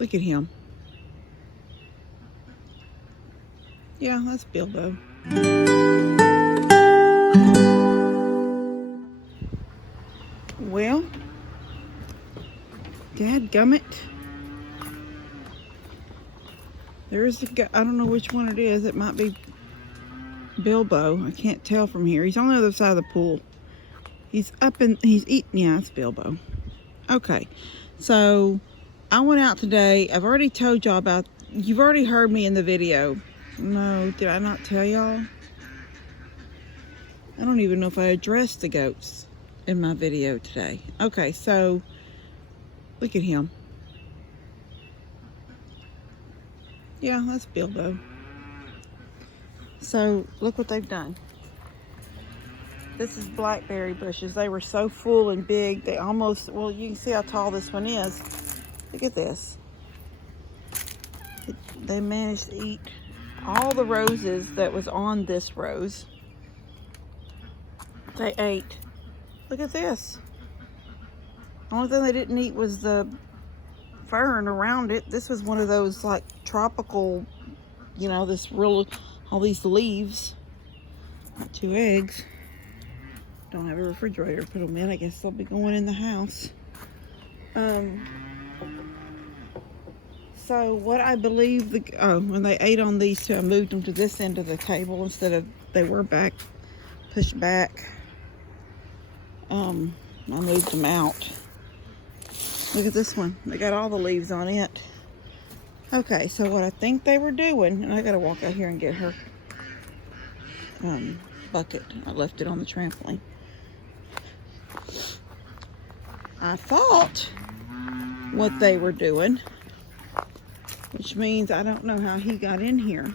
Look at him. Yeah, that's Bilbo. Well, dadgummit. There's I don't know which one it is. It might be Bilbo. I can't tell from here. He's on the other side of the pool. He's eating. Yeah, it's Bilbo. Okay, so I went out today. I've already told y'all about, you've already heard me in the video. No, did I not tell y'all? I don't even know if I addressed the goats in my video today. Okay, so look at him. Yeah, that's Bilbo. So look what they've done. This is blackberry bushes. They were so full and big, they almost, well, you can see how tall this one is. Look at this. They managed to eat all the roses that was on this rose. They ate. Look at this. The only thing they didn't eat was the fern around it. This was one of those like tropical, you know, all these leaves. 2 eggs. Don't have a refrigerator to put them in. I guess they'll be going in the house. So what I believe when they ate on these two, I moved them to this end of the table instead of, they were pushed back. I moved them out. Look at this one. They got all the leaves on it. Okay, so what I think they were doing, and I gotta walk out here and get her bucket. I left it on the trampoline. I thought what they were doing, which means I don't know how he got in here.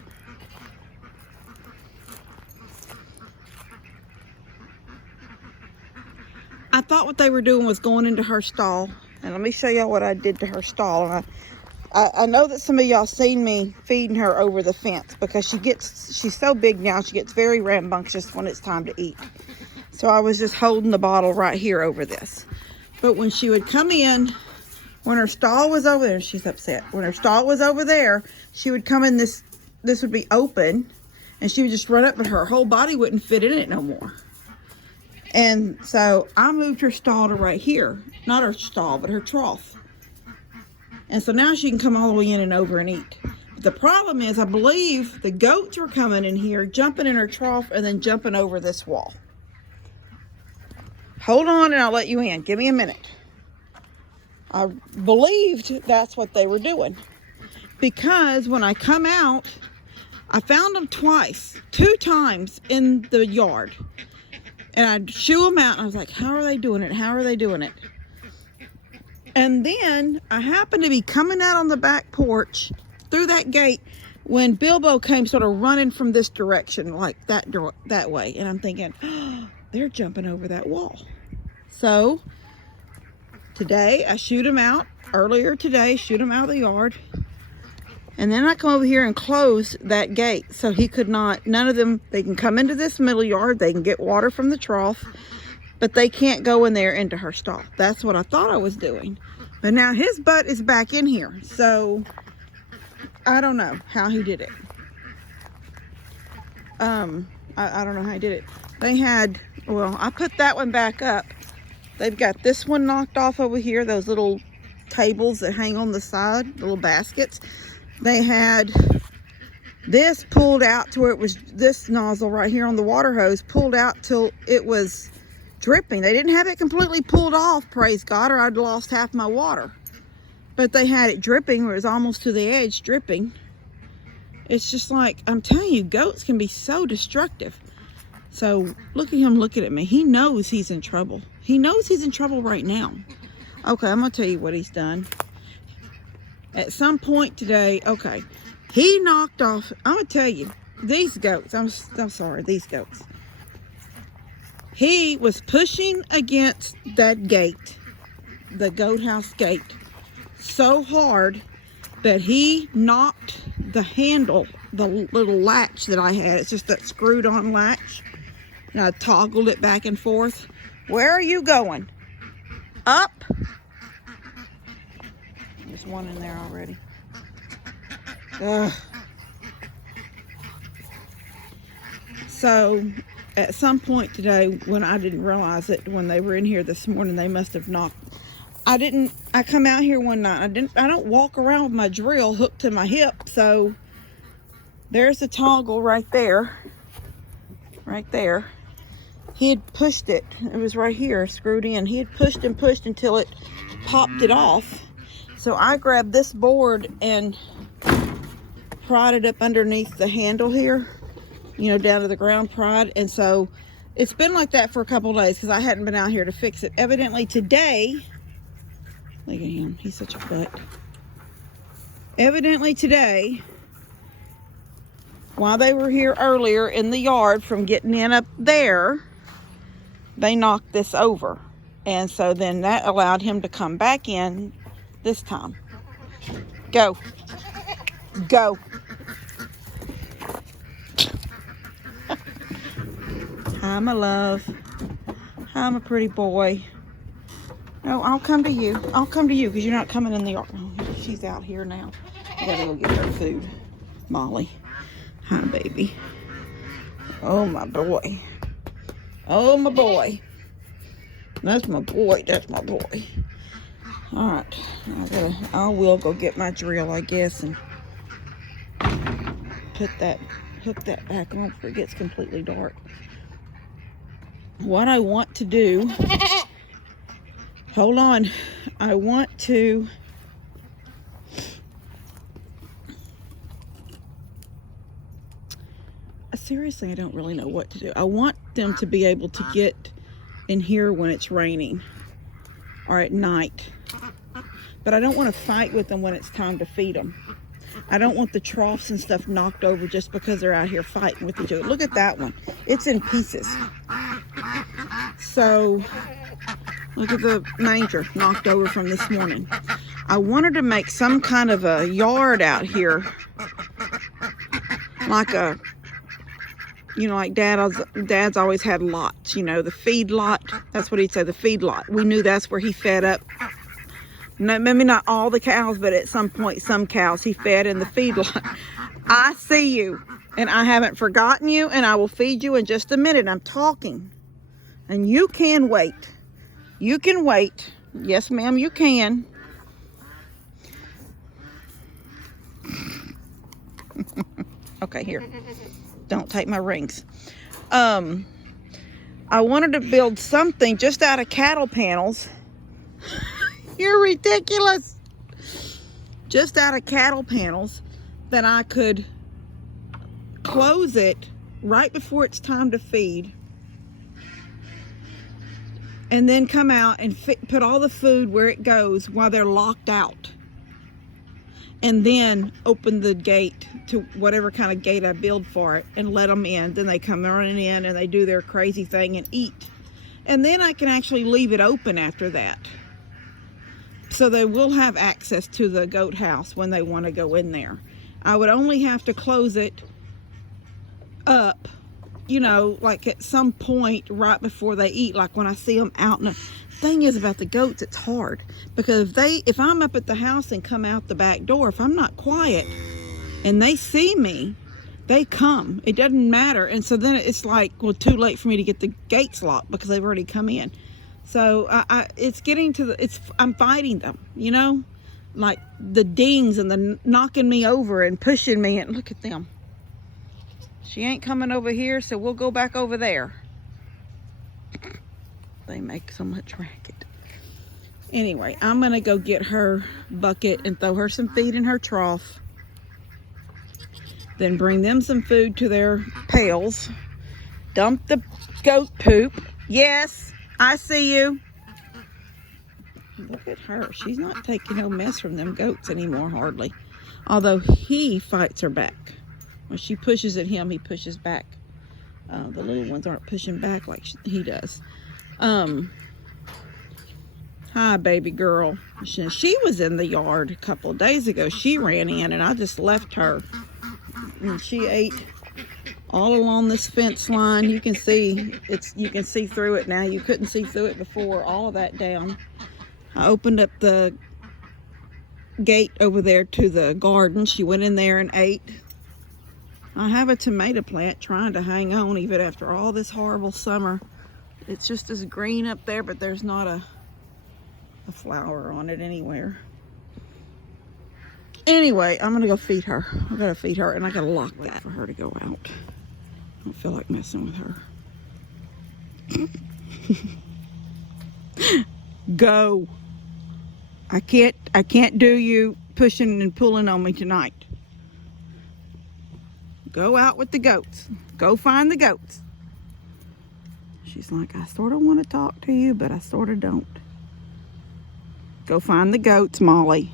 I thought what they were doing was going into her stall. And let me show y'all what I did to her stall. And I know that some of y'all seen me feeding her over the fence because she's so big now, she gets very rambunctious when it's time to eat. So I was just holding the bottle right here over this. But when she would come in, when her stall was over there, she's upset. When her stall was over there, she would come in, this would be open, and she would just run up, but her whole body wouldn't fit in it no more. And so I moved her stall to right here. Not her stall, but her trough. And so now she can come all the way in and over and eat. But the problem is, I believe the goats were coming in here, jumping in her trough, and then jumping over this wall. Hold on and I'll let you in. Give me a minute. I believed that's what they were doing. Because when I come out, I found them twice, 2 times in the yard. And I'd shoo them out, and I was like, how are they doing it? How are they doing it? And then I happened to be coming out on the back porch through that gate when Bilbo came sort of running from this direction, like that way. And I'm thinking, oh, they're jumping over that wall. So today I shoot him out. Earlier today, shoot him out of the yard. And then I come over here and close that gate so he could not, none of them, they can come into this middle yard, they can get water from the trough, but they can't go in there into her stall. That's what I thought I was doing. But now his butt is back in here. So I don't know how he did it. I don't know how he did it. They had, well, I put that one back up. They've got this one knocked off over here, those little tables that hang on the side, the little baskets. They had this pulled out to where it was, this nozzle right here on the water hose pulled out till it was dripping. They didn't have it completely pulled off, praise God, or I'd lost half my water. But they had it dripping where it was almost to the edge, dripping. It's just like, I'm telling you, goats can be so destructive. So look at him looking at me. He knows he's in trouble. He knows he's in trouble right now. Okay, I'm gonna tell you what he's done. At some point today, okay, he knocked off, I'm gonna tell you, these goats, I'm sorry, these goats. He was pushing against that gate, the goat house gate, so hard that he knocked the handle, the little latch that I had, it's just that screwed on latch, and I toggled it back and forth. Where are you going? Up? There's one in there already. Ugh. So at some point today, when I didn't realize it, when they were in here this morning, they must have knocked. I come out here one night. I don't walk around with my drill hooked to my hip. So there's the toggle right there. Right there. He had pushed it. It was right here, screwed in. He had pushed and pushed until it popped it off. So I grabbed this board and pried it up underneath the handle here, you know, down to the ground, pried. And so it's been like that for a couple of days because I hadn't been out here to fix it. Evidently today, look at him, he's such a butt. Evidently today, while they were here earlier in the yard from getting in up there, they knocked this over. And so then that allowed him to come back in this time. Go. Go. Hi, my love. Hi, my pretty boy. No, I'll come to you. I'll come to you because you're not coming in the yard. Oh, she's out here now. I gotta go get her food. Molly. Hi, baby. Oh, my boy. Oh, my boy. That's my boy. That's my boy. All right. I will go get my drill, I guess, and hook that back on before it gets completely dark. What I want to do, hold on. I want to seriously, I don't really know what to do. I want them to be able to get in here when it's raining or at night. But I don't want to fight with them when it's time to feed them. I don't want the troughs and stuff knocked over just because they're out here fighting with each other. Look at that one. It's in pieces. So, look at the manger knocked over from this morning. I wanted to make some kind of a yard out here. Like a, you know, like Dad's always had lots, you know, the feed lot. That's what he'd say, the feed lot. We knew that's where he fed up. No, maybe not all the cows, but at some point, some cows he fed in the feed lot. I see you, and I haven't forgotten you, and I will feed you in just a minute. I'm talking, and you can wait. You can wait. Yes, ma'am, you can. Okay, here. Don't take my rings. I wanted to build something just out of cattle panels. You're ridiculous. Just out of cattle panels that I could close it right before it's time to feed. And then come out and put all the food where it goes while they're locked out. And then open the gate to whatever kind of gate I build for it and let them in. Then they come running in and they do their crazy thing and eat. And then I can actually leave it open after that. So they will have access to the goat house when they want to go in there. I would only have to close it up, you know, like at some point right before they eat, like when I see them out. And the thing is about the goats, it's hard because if I'm up at the house and come out the back door, if I'm not quiet and they see me, they come. It doesn't matter. And so then it's like, well, too late for me to get the gates locked because they've already come in. So it's getting to I'm fighting them, you know, like the dings and the knocking me over and pushing me. And look at them. She ain't coming over here, so we'll go back over there. They make so much racket. Anyway, I'm going to go get her bucket and throw her some feed in her trough. Then bring them some food to their pails. Dump the goat poop. Yes, I see you. Look at her. She's not taking no mess from them goats anymore, hardly. Although he fights her back. When she pushes at him, he pushes back. The little ones aren't pushing back like he does. Hi, baby girl. She was in the yard a couple of days ago. She ran in and I just left her. And she ate all along this fence line. You can see you can see through it now. You couldn't see through it before. All of that down. I opened up the gate over there to the garden. She went in there and ate. I have a tomato plant trying to hang on even after all this horrible summer. It's just as green up there, but there's not a flower on it anywhere. Anyway, I'm gonna go feed her. I gotta feed her, and I gotta lock that for her to go out. I don't feel like messing with her. Go. I can't do you pushing and pulling on me tonight. Go out with the goats. Go find the goats. She's like, I sort of want to talk to you, but I sort of don't. Go find the goats, Molly.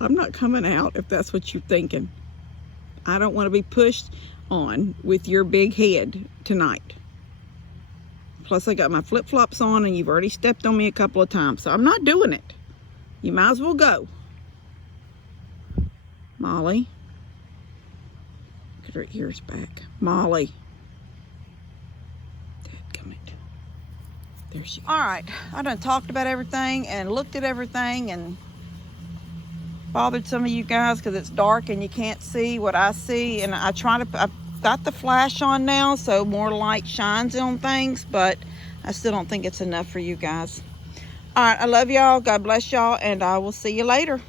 I'm not coming out if that's what you're thinking. I don't want to be pushed on with your big head tonight. Plus I got my flip-flops on and you've already stepped on me a couple of times, so I'm not doing it. You might as well go. Molly. Get her ears back. Molly. Dadgummit. There she goes. All right, I done talked about everything and looked at everything and bothered some of you guys because it's dark and you can't see what I see. And I've got the flash on now, so more light shines on things, but I still don't think it's enough for you guys. All right, I love y'all. God bless y'all, and I will see you later.